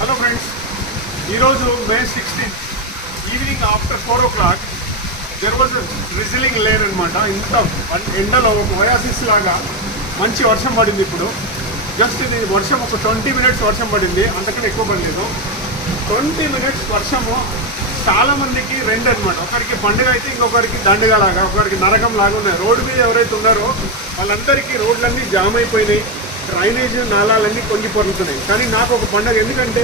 Hello friends, ఈరోజు మే 16 evening after 4 o'clock there was drizzling lane అనమాట. ఇంత ఎండలో ఒక ఒయాసిస్ లాగా మంచి వర్షం పడింది. ఇప్పుడు జస్ట్ ఇది వర్షం ఒక 20 minutes వర్షం పడింది, అంతకంటే ఎక్కువ పడలేదు. 20 minutes వర్షము చాలామందికి రెండు అనమాట. ఒకరికి పండుగ అయితే ఇంకొకరికి దండగా లాగా, ఒకరికి నరకం లాగా ఉన్నాయి. రోడ్డు మీద ఎవరైతే ఉన్నారో వాళ్ళందరికీ రోడ్లన్నీ జామ్ అయిపోయినాయి, డ్రైనేజ్ నాళాలన్నీ కొంగి పొరుగుతున్నాయి. కానీ నాకు ఒక పండుగ, ఎందుకంటే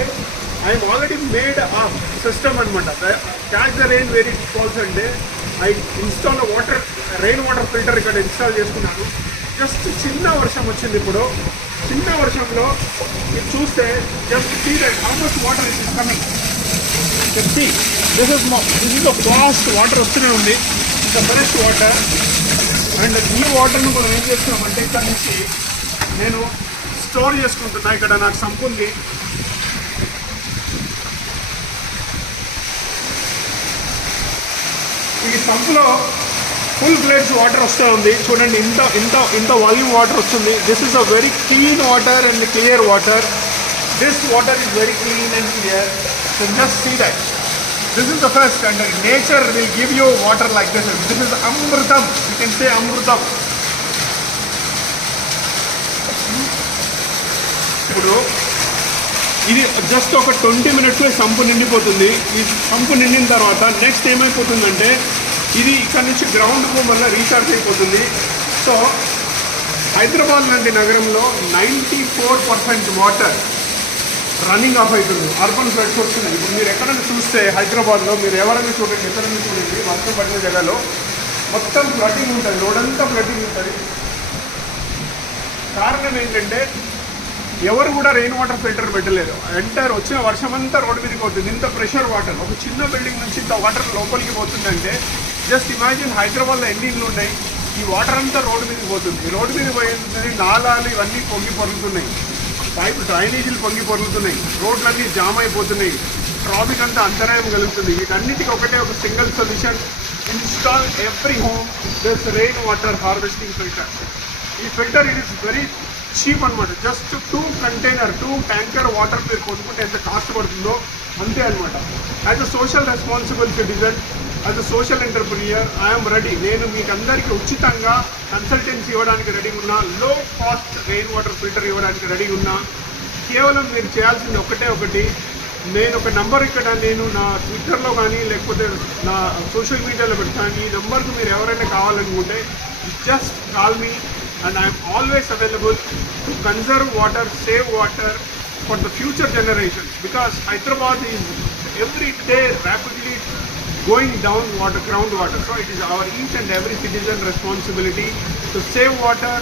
I'm already made a system అనమాట. Catch the rain where it falls అంటే I install rain water filter ఇక్కడ ఇన్స్టాల్ చేసుకున్నాను. జస్ట్ చిన్న వర్షం వచ్చింది. ఇప్పుడు చిన్న వర్షంలో మీరు చూస్తే just see that how much water is coming. This is the fast water వస్తూనే ఉంది, ద ఫ్రెష్ వాటర్. అండ్ ఈ వాటర్ను మనం ఏం చేస్తున్నామంటే ఇక్కడ నుంచి నేను స్టోర్ చేసుకుంటున్నా. ఇక్కడ నాకు సంప్ ఉంది. ఈ సంప్లో ఫుల్ ఫ్లెడ్జ్ వాటర్ వస్తూ ఉంది. చూడండి, ఇంత ఇంత ఇంత వాల్యూమ్ వాటర్ వస్తుంది. This is a very clean water and clear water. This water is very clean and clear. So just see that. This is the first, and nature will give you water like this. This is Amrutam. You can say Amrutam. ఇప్పుడు ఇది just ఒక 20 minutesలో sump నిండిపోతుంది. ఈ sump నిండిన తర్వాత next ఏమైపోతుందంటే ఇది ఇక్కడ నుంచి గ్రౌండ్కు మళ్ళీ రీఛార్జ్ అయిపోతుంది. సో హైదరాబాద్ లాంటి నగరంలో 94% వాటర్ రన్నింగ్ ఆఫ్ అవుతుంది. అర్బన్ ఫ్లడ్స్ వస్తున్నాయి. ఇప్పుడు మీరు ఎక్కడైనా చూస్తే హైదరాబాద్లో మీరు ఎవరైనా చూడండి, ఎక్కడైనా చూడండి, వర్షం పడిన జగలో మొత్తం ఫ్లడ్డింగ్ ఉంటుంది, రోడ్ అంతా ఫ్లడ్డింగ్ ఉంటుంది. కారణం ఏంటంటే ఎవరు కూడా రెయిన్ వాటర్ ఫిల్టర్ పెట్టలేదు. ఎంటర్ వచ్చిన వర్షం అంతా రోడ్డు మీదకి పోతుంది. ఇంత ప్రెషర్ వాటర్ ఒక చిన్న బిల్డింగ్ నుంచి ఇంత వాటర్ లోపలికి పోతుందంటే జస్ట్ ఇమాజిన్ హైదరాబాద్లో ఎన్ని ఇళ్ళు ఉన్నాయి. ఈ వాటర్ అంతా రోడ్డు మీదకి పోతుంది. రోడ్డు మీద పోయింది, నాలాలు ఇవన్నీ పొంగి పొరుగుతున్నాయి, పైపు డ్రైనేజీలు పొంగి పొరుగుతున్నాయి, రోడ్లన్నీ జామ్ అయిపోతున్నాయి, ట్రాఫిక్ అంతా అంతరాయం కలుగుతుంది. వీటన్నిటికీ ఒకటే ఒక single solution, install every home this rain water harvesting filter. ఈ filter it is very cheap అనమాట. జస్ట్ 2 ట్యాంకర్ వాటర్ మీరు కొనుక్కుంటే ఎంత కాస్ట్ పడుతుందో అంతే అనమాట. As a social responsible citizen, as a social entrepreneur, I'm ready. నేను మీకు అందరికీ ఉచితంగా కన్సల్టెన్సీ ఇవ్వడానికి రెడీగా ఉన్నా, లో కాస్ట్ రెయిన్ వాటర్ ఫిల్టర్ ఇవ్వడానికి రెడీగా ఉన్నా. కేవలం మీరు చేయాల్సింది ఒకటి, నేను ఒక నంబర్ ఇక్కడ నేను నా ట్విట్టర్లో కానీ లేకపోతే నా సోషల్ మీడియాలో పెడతాను. ఈ నెంబర్కు మీరు ఎవరైనా కావాలనుకుంటే just call me and I am always available to conserve water, save water for the future generations, because Hyderabad is every day rapidly going down groundwater. So it is our each and every citizen responsibility to save water,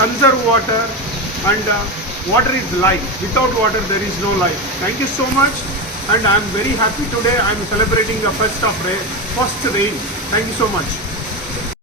conserve water, and water is life. Without water there is no life. Thank you so much, and I am very happy today. I am celebrating the first rain. Thank you so much.